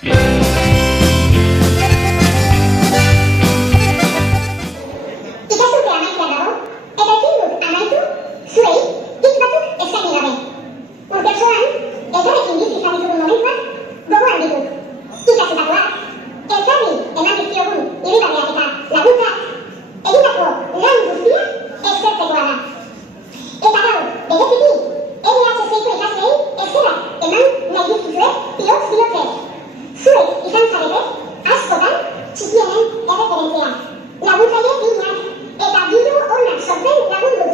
Ikasturtea amaitzea dago, eta ezin dut amaitu zuei hitz batzuk eskaini gabe. Urte osoan, elkarrekin bizi izan ditugun momentuak gogoan ditut. Ikasitakoak, elkarri eman dizkiogun irribarreak eta laguntzak, egindako lan guztia eskertzekoa da. Eta gaur, bereziki, LHC-ko ikasleei eskerrak eman nahi dizkizuet pilotz-pilotzez. Zuek izan zarete, askotan, txikienen erreferentzia. Laguntzaile finak eta bideo onak sortzen lagundu